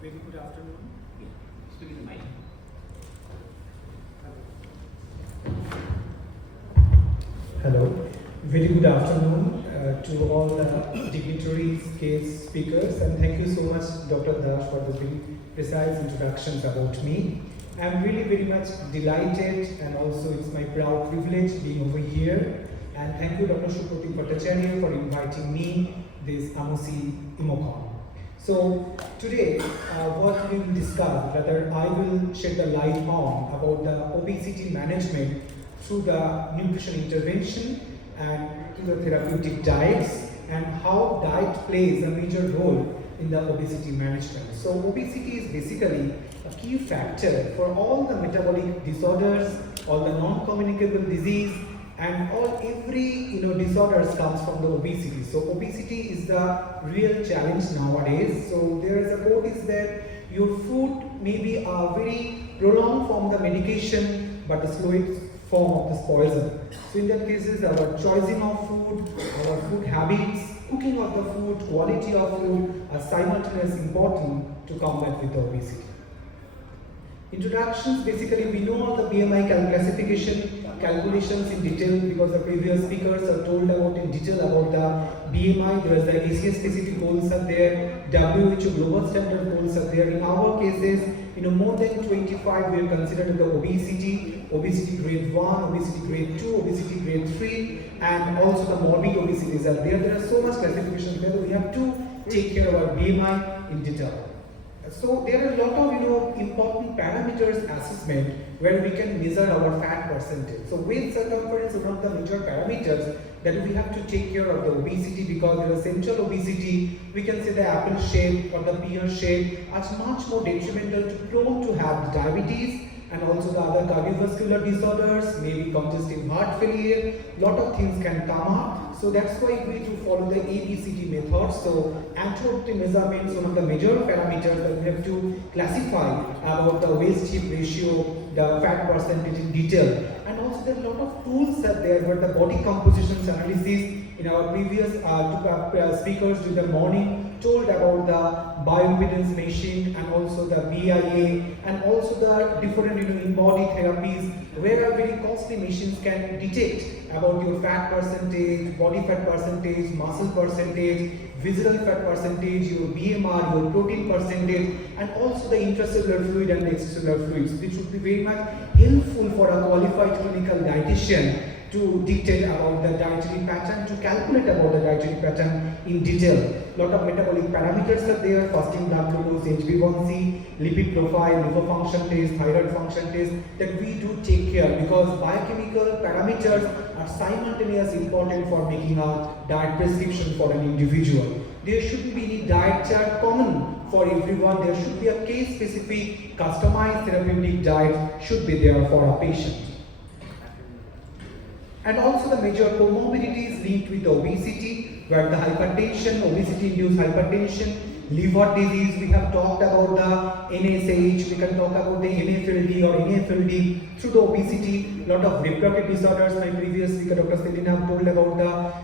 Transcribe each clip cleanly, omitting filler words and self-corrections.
Very good afternoon. Speak in the mic. Hello. Very good afternoon to all the dignitaries, guest speakers, and thank you so much, Dr. Dash, for the very precise introductions about me. I'm really very much delighted, and also it's my proud privilege being over here. And thank you, Dr. Suprati Bhattacharya, for inviting me this AMOCE Emocon. So today, what we will discuss, rather I will shed the light on about the obesity management through the nutrition intervention and through the therapeutic diets, and how diet plays a major role in the obesity management. So obesity is basically a key factor for all the metabolic disorders, all the non-communicable disease, and every disorders comes from the obesity. So obesity is the real challenge nowadays. So there is a quote is that your food may be a very prolonged form of the medication, but the slowest form of this poison. So in that cases, our choosing of food, our food habits, cooking of the food, quality of food are simultaneously important to combat with the obesity. Introductions, basically we know all the BMI calculations in detail because the previous speakers are told about in detail about the BMI. There is the ACS specific goals are there, WHO global standard goals are there. In our cases, more than 25 we are considered the obesity grade 1, obesity grade 2, obesity grade 3, and also the morbid obesities are there. There are so much classifications there. We have to take care of our BMI in detail. So there are a lot of important parameters assessment where we can measure our fat percentage. So waist circumference is one of the major parameters that we have to take care of the obesity, because there is central obesity. We can say the apple shape or the pear shape are much more detrimental to prone to have diabetes and also the other cardiovascular disorders, maybe congestive heart failure. Lot of things can come up. So that's why we need to follow the ABCD method. So anti-obesity measurements, one of the major parameters that we have to classify about the waist hip ratio, the fat percentage in detail. And also there are a lot of tools that there were the body compositions analysis. In our previous speakers during the morning told about the bioimpedance machine and also the BIA and also the different in-body therapies, where very costly machines can detect about your fat percentage, body fat percentage, muscle percentage, visceral fat percentage, your BMR, your protein percentage, and also the intracellular fluid and the extracellular fluids. This should be very much helpful for a qualified clinical dietitian to dictate about the dietary pattern, to calculate about the dietary pattern in detail. Lot of metabolic parameters are there: fasting blood glucose, HbA1c, lipid profile, liver function test, thyroid function test, that we do take care, because biochemical parameters are simultaneously important for making a diet prescription for an individual. There shouldn't be any diet chart common for everyone. There should be a case-specific, customized therapeutic diet should be there for a patient. And also the major comorbidities linked with obesity, where the hypertension, obesity-induced hypertension, liver disease, we have talked about the NSAID, we can talk about the NFLD or NFLD through the obesity. Lot of reproductive disorders, my previous speaker Dr. Selina told about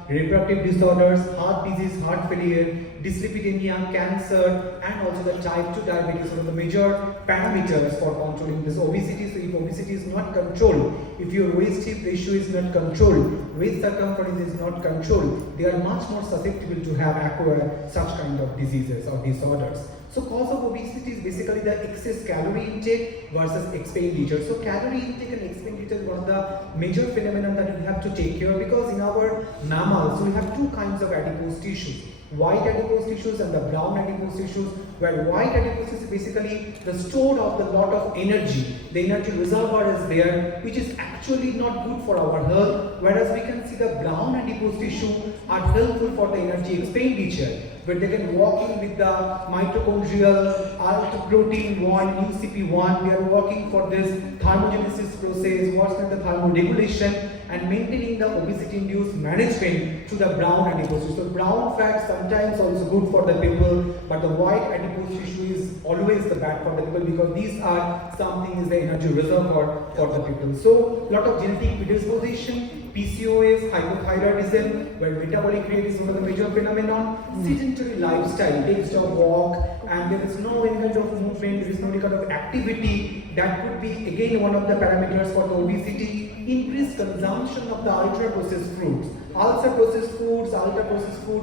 the reproductive disorders, heart disease, heart failure, dyslipidemia, cancer, and also the type 2 diabetes, one of the major parameters for controlling this obesity. So if obesity is not controlled, if your waist hip ratio is not controlled, waist circumference is not controlled, they are much more susceptible to have acquire such kind of diseases or disorders. So cause of obesity is basically the excess calorie intake versus expenditure. So calorie intake and expenditure is one of the major phenomena that we have to take care of, because in our mammals we have two kinds of adipose tissues: white adipose tissues and the brown adipose tissues, where white adipose is basically the store of the lot of energy. The energy reservoir is there, which is actually not good for our health, whereas we can see the brown adipose tissue are helpful for the energy expenditure, where they can walk in with the mitochondrial alt protein 1, UCP1. We are working for this thermogenesis process, working on the thermoregulation and maintaining the obesity-induced management through the brown adipose tissue. So brown fat sometimes also good for the people, but the white adipose tissue is always the bad for the people, because these are something is the energy reservoir for the people. So lot of genetic predisposition, PCOS, hypothyroidism, where metabolic rate is one of the major phenomenon. Sedentary lifestyle, takes a walk, and there is no any kind kind of movement, there is no any kind of activity, that could be again one of the parameters for the obesity. Increased consumption of the ultra processed foods. Ultra processed foods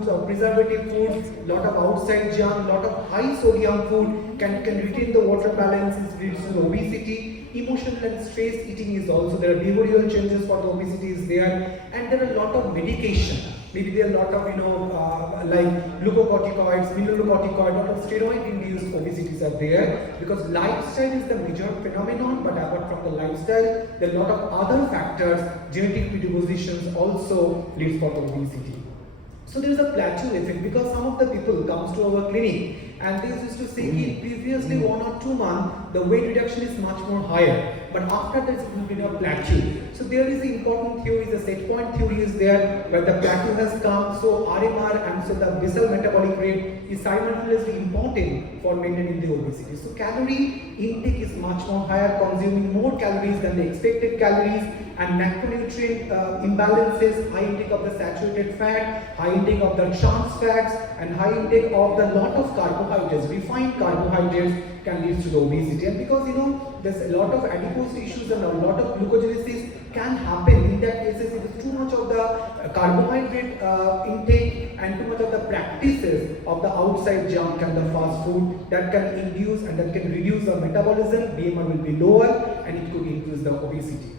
or preservative foods, lot of outside junk, lot of high sodium food can retain the water balance, it leads to obesity. Emotional and stress eating is also there. Behavioral changes for the obesity is there, and there are a lot of medication. Maybe there are a lot of like glucocorticoids, mineralocorticoids, lot of steroid-induced obesities are there, because lifestyle is the major phenomenon. But apart from the lifestyle, there are a lot of other factors, genetic predispositions also leads for the obesity. So there is a plateau effect, because some of the people comes to our clinic and they used to say in previously 1 or 2 months the weight reduction is much more higher, but after that it will be a plateau. So there is the important theory, the set point theory is there, where the plateau has come. So RMR and so the basal metabolic rate is simultaneously important for maintaining the obesity. So calorie intake is much more higher, consuming more calories than the expected calories, and macronutrient imbalances, high intake of the saturated fat, high intake of the trans fats, and high intake of the lot of carbohydrates, refined carbohydrates, can lead to the obesity. And because there's a lot of adipose issues and a lot of glucogenesis can happen in that cases, if it's too much of the carbohydrate intake and too much of the practices of the outside junk and the fast food, that can induce and that can reduce the metabolism, BMI will be lower, and it could increase the obesity.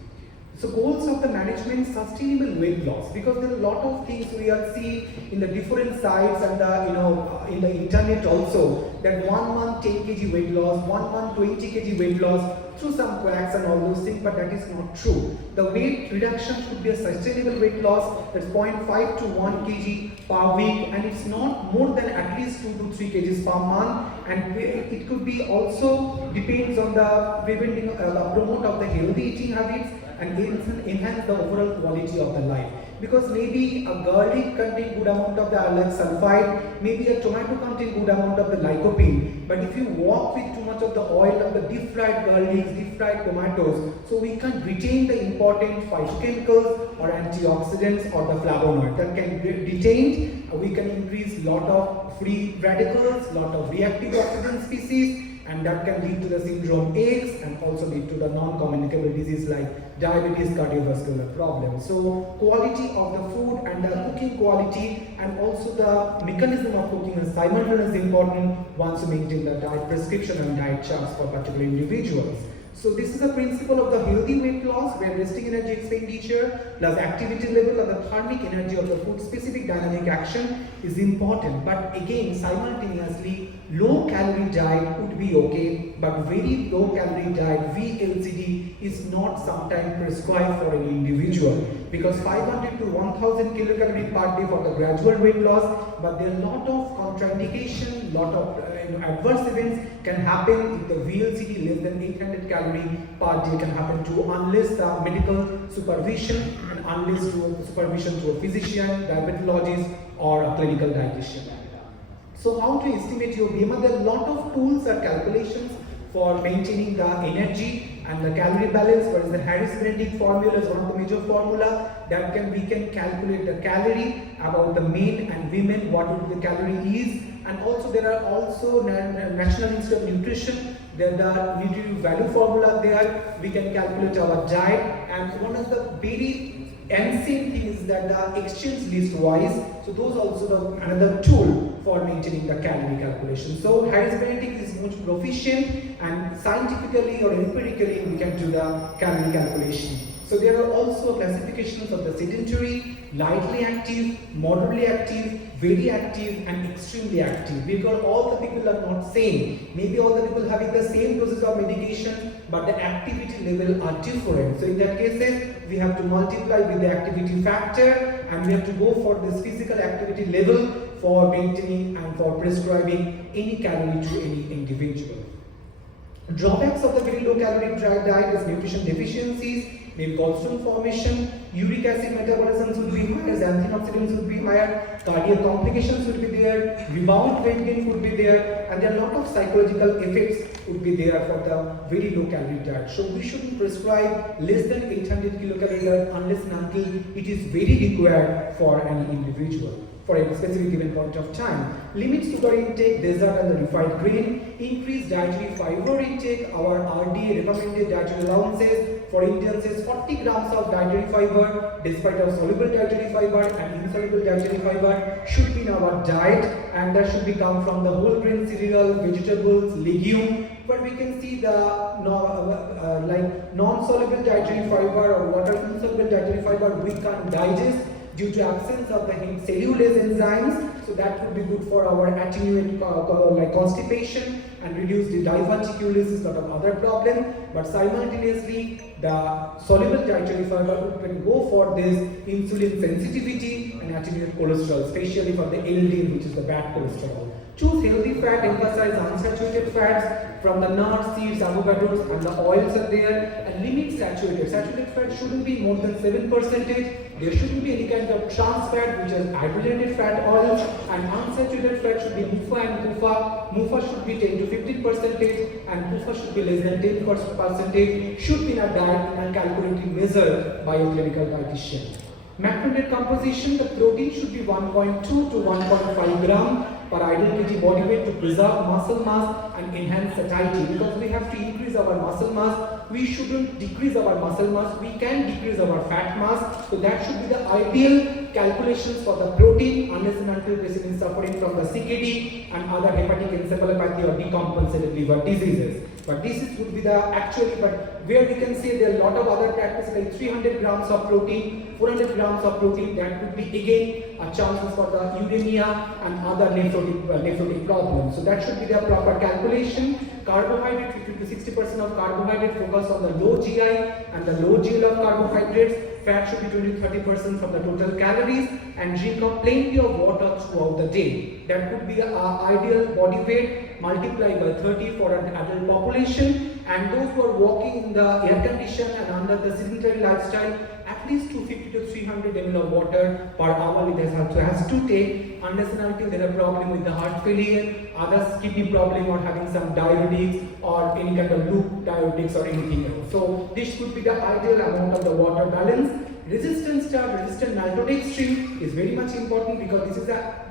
So goals of the management, sustainable weight loss, because there are a lot of things we are seeing in the different sites and the in the internet also, that 1 month 10 kg weight loss, 1 month 20 kg weight loss through some quacks and all those things, but that is not true. The weight reduction should be a sustainable weight loss, that's 0.5 to 1 kg per week, and it's not more than at least 2 to 3 kgs per month, and it could be also depends on the preventing promote of the healthy eating habits and enhance the overall quality of the life. Because maybe a garlic contain good amount of the like sulfide, maybe a tomato contain good amount of the lycopene, but if you walk with too much of the oil of the deep fried garlics, deep fried tomatoes, so we can't retain the important phytochemicals or antioxidants or the flavonoid that can be retained. We can increase lot of free radicals, lot of reactive oxygen species, and that can lead to the syndrome X and also lead to the non-communicable disease like diabetes, cardiovascular problems. So quality of the food and the cooking quality and also the mechanism of cooking is simultaneously important once you maintain the diet prescription and diet charts for particular individuals. So this is a principle of the healthy weight loss, where resting energy expenditure plus activity level of the thermic energy of the food specific dynamic action is important. But again, simultaneously, low calorie diet would be okay, but very low calorie diet VLCD is not sometimes prescribed for an individual, because 500 to 1000 kilocalorie per day for the gradual weight loss, but there are a lot of contraindication, lot of adverse events can happen if the VLCD less than 800 calorie per day can happen to, unless the medical supervision and unless to supervision to a physician, diabetologist or a clinical dietitian. So how to estimate your BMI? There are a lot of tools and calculations for maintaining the energy and the calorie balance. What is the Harris-Benedict formula is one of the major formula that we can calculate the calorie about the men and women, what would the calorie is, and also there are also National Institute of Nutrition, there the nutritive value formula there, we can calculate our diet, and one of the very ancient thing is that the exchange list wise, so those also another tool for maintaining the calorie calculation. So Harris-Benedict is much proficient, and scientifically or empirically we can do the calorie calculation. So there are also classifications of the sedentary, lightly active, moderately active, very active and extremely active, because all the people are not same. Maybe all the people having the same doses of medication, but the activity level are different. So in that cases, we have to multiply with the activity factor, and we have to go for this physical activity level for maintaining and for prescribing any calorie to any individual. Drawbacks of the very low calorie diet is nutrition deficiencies, maybe gallstone formation, uric acid metabolism would be higher, xanthine oxidants would be higher, cardiac complications would be there, rebound weight gain would be there, and there are a lot of psychological effects would be there for the very low calorie diet. So we shouldn't prescribe less than 800 kilocalorie diet unless and until it is very required for any individual. for a specific given point of time. Limit sugar intake, dessert and the refined grain. Increase dietary fiber intake. Our RDA recommended dietary allowances for Indians is 40 grams of dietary fiber, despite of soluble dietary fiber and insoluble dietary fiber should be in our diet, and that should be come from the whole grain cereal, vegetables, legume. But we can see the like non-soluble dietary fiber or water insoluble dietary fiber we can't digest due to absence of the cellulase enzymes, so that would be good for our attenuate like constipation and reduce the diverticulosis, sort of other problem. But simultaneously, the soluble dietary fiber can go for this insulin sensitivity and attenuate cholesterol, especially for the LDL, which is the bad cholesterol. Choose healthy fat, emphasize unsaturated fats from the nuts, seeds, avocados, and the oils are there, and limit saturated. Saturated fat shouldn't be more than 7%. There shouldn't be any kind of trans fat, which is hydrogenated fat oils, and unsaturated fat should be MUFA and PUFA. MUFA should be 10 to 15%, and PUFA should be less than 10%. Should be in a diet and calculated measure by a clinical dietitian. Macronutrient composition: the protein should be 1.2 to 1.5 gram per ideal kg body weight to preserve muscle mass and enhance satiety. Because we have to increase our muscle mass, we shouldn't decrease our muscle mass. We can decrease our fat mass. So that should be the ideal calculations for the protein, unless and until patient is suffering from the CKD and other hepatic encephalopathy or decompensated liver diseases. But this would be the actually, but where we can say there are a lot of other practices like 300 grams of protein, 400 grams of protein, that would be again a chances for the uremia and other nephrotic problems. So that should be the proper calculation. Carbohydrate, 50 to 60% of carbohydrate, focus on the low GI and the low GL of carbohydrates. Fat should be 20 to 30% from the total calories, and drink of plenty of water throughout the day. That would be an ideal body weight multiplied by 30 for an adult population. And those who are walking in the air condition and under the sedentary lifestyle, at least 250 to 300 ml of water per hour it has to take, unless and until there are problem with the heart failure, other kidney problem, or having some diuretics or any kind of loop diuretics or anything else. So this could be the ideal amount of the water balance. Resistant starch, resistant maltodextrin is very much important, because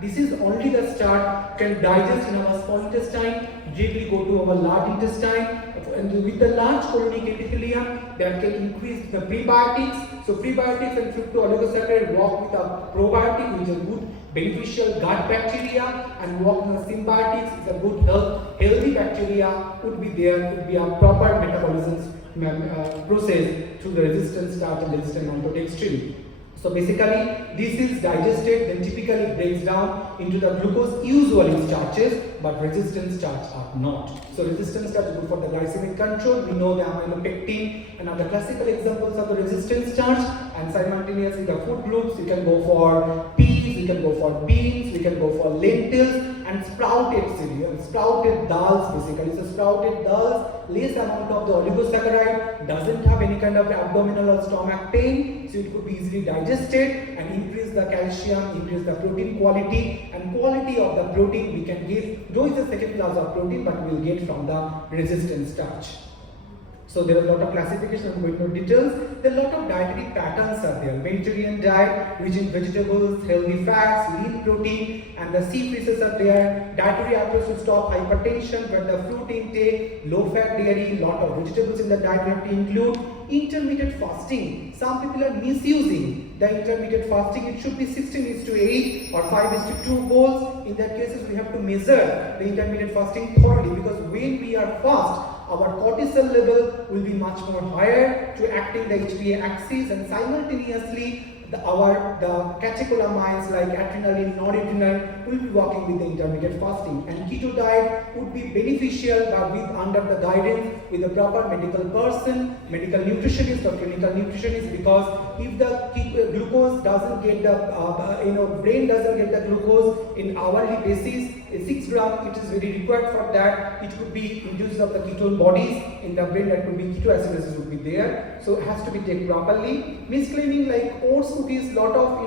this is only the starch can digest in our small intestine, directly go to our large intestine, and with the large colonic epithelium that can increase the prebiotics. So prebiotics and fructooligosaccharides work with a probiotic, which is a good beneficial gut bacteria, and work with the symbiotics is a good healthy bacteria would be there, would be a proper metabolism process through the resistant starch and resistant maltodextrin. So basically, this is digested, then typically breaks down into the glucose, usually starches, but resistant starch are not. So resistant starch is good for the glycemic control. We know the amylopectin and other classical examples of the resistant starch, and simultaneously the food groups, we can go for peas, we can go for beans, we can go for lentils, and sprouted cereals, sprouted dals basically. So sprouted dals, less amount of the oligosaccharide, doesn't have any kind of abdominal or stomach pain, so it could be easily digested, and increase the calcium, increase the protein quality, and quality of the protein we can get, though it's a second class of protein, but we will get from the resistant starch. So there are a lot of classifications, I'm going into details. There are a lot of dietary patterns are there. Mediterranean diet, rich in vegetables, healthy fats, lean protein, and the sea fishes are there. Dietary approach to stop hypertension, but the fruit intake, low fat dairy, lot of vegetables in the diet we have to include. Intermittent fasting. Some people are misusing the intermittent fasting. It should be 16:8 or 5:2 goals. In that cases, we have to measure the intermittent fasting thoroughly, because when we are fast, our cortisol level will be much more higher to acting the HPA axis, and simultaneously the catecholamines like adrenaline, noradrenaline will be working with the intermittent fasting. And keto diet would be beneficial, but under the guidance with a proper medical person, medical nutritionist or clinical nutritionist, because if the glucose doesn't get the brain doesn't get the glucose in hourly basis, 6 gram it is very required for that. It could be induced of the ketone bodies in the brain, that could be ketoacidosis would be there. So it has to be taken properly. Misclaiming like oats cookies, lot of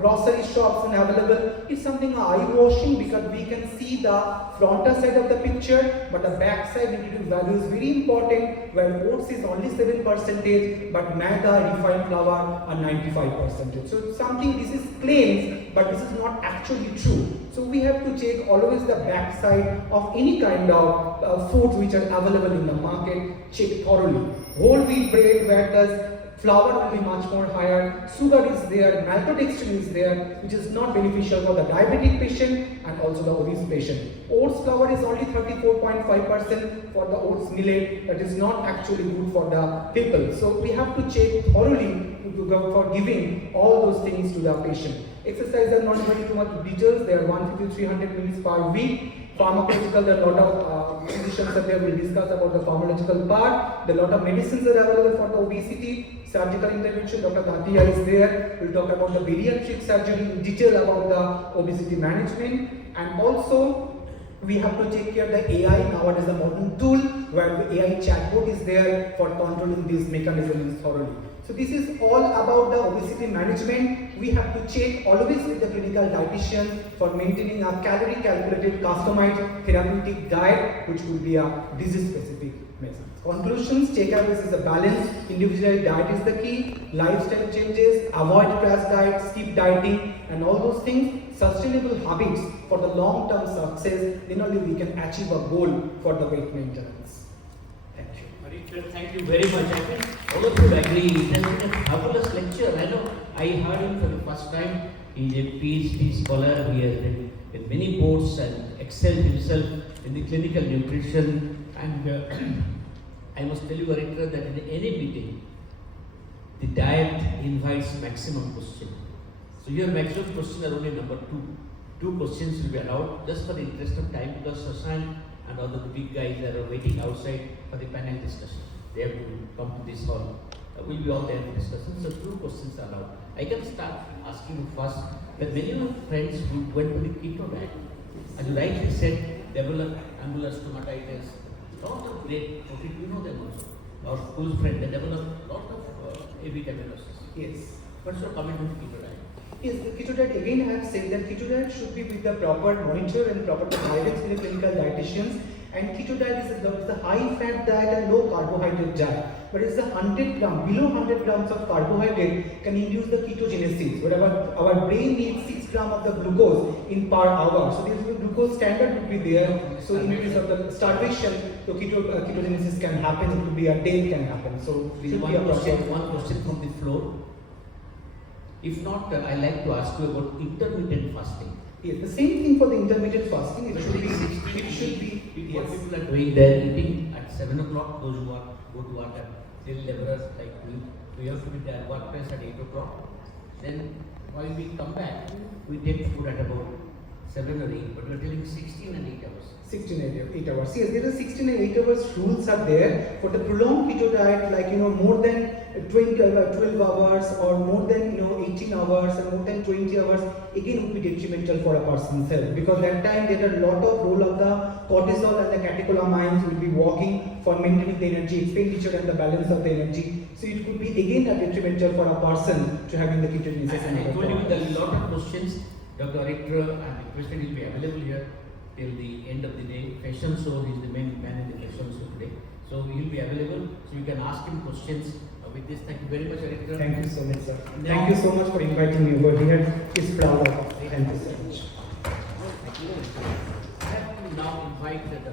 grocery shops and available. It's something eye-washing because we can see the frontal side of the picture, but the back side nutritive value is very important, where oats is only 7%, but maida, refined flour are 95%. So it's something, this is claims, but this is not actually true. So we have to check always the back side of any kind of foods which are available in the market, check thoroughly. Whole wheat bread, where does flour will be much more higher, sugar is there, maltodextrin is there, which is not beneficial for the diabetic patient and also the obese patient. Oats flour is only 34.5% for the oats millet, that is not actually good for the people. So we have to check thoroughly to go for giving all those things to the patient. Exercise are not very too much details, they are 150 to 300 minutes per week. Pharmacological, there are a lot of physicians that they will discuss about the pharmacological part. There are a lot of medicines that are available for the obesity. Surgical intervention, Dr. AK is there. We'll talk about the bariatric surgery in detail about the obesity management. And also, we have to take care of the AI. Nowadays, the modern tool where the AI chatbot is there for controlling these mechanisms thoroughly. So this is all about the obesity management. We have to check always with the clinical dietitian for maintaining a calorie calculated customized therapeutic diet, which will be a disease specific medicine. Conclusions, check out this is a balance. Individual diet is the key. Lifestyle changes, avoid crash diet, skip dieting and all those things. Sustainable habits for the long-term success, then only we can achieve a goal for the weight maintenance. Thank you. Aritra, thank you very much. I think all of you agree. It has been a fabulous lecture. I know I heard him for the first time. He's a PhD scholar. He has been with many boards and excelled himself in the clinical nutrition. And I must tell you, Aritra, that in any meeting, the diet invites maximum question. So your maximum question are only number two. Two questions will be allowed just for the interest of time, because Shashank and all the big guys that are waiting outside for the panel discussion. They have to come to this hall. We'll be all there for discussion. So two questions are allowed. I can start asking you first that many of my friends who went to the keto diet, and you rightly said, developed ampular stomatitis, lot of great protein, you know them also. Our school friend, they developed lot of A vitaminosis. Yes. What's your comment on keto diet? Yes, the keto diet, again I have said that keto diet should be with the proper monitor and proper guidance with the clinical dietitians. And keto diet is a high fat diet and low carbohydrate diet. But it's 100 grams, below 100 grams of carbohydrate can induce the ketogenesis, where our brain needs 6 grams of the glucose in per hour. So this glucose standard would be there. So in case of the starvation, so ketogenesis can happen, it could be a death can happen. So one question from the floor. If not, I like to ask you about intermittent fasting. Yes, the same thing for the intermittent fasting. It should be. What people are doing, they're eating at 7 o'clock. Those who are go to work at till laborers like we have to be there at workplace at 8 o'clock. Then while we come back, we take food at about 7 or 8. But we're telling 16 and 8 hours. 16 and 8 hours. Yes, there are 16 and 8 hours rules are there for the prolonged keto diet, like more than 12 hours or more than 18 hours and more than 20 hours again would be detrimental for a person's health, because that time there are a lot of role of the cortisol and the catecholamines will be working for maintaining the energy expenditure and the balance of the energy. So it could be again a detrimental for a person to having the ketogenesis. And I told you there are a lot of questions. Dr. Aritra and the question will be available here till the end of the day. Fashion show, he is the main man in the fashion show today. So he will be available, so you can ask him questions. With this, thank you very much, Aritra. Thank you so much, sir. Thank you so much for inviting me over here. It's proud of us. Thank you so much. I have to now invite Dr.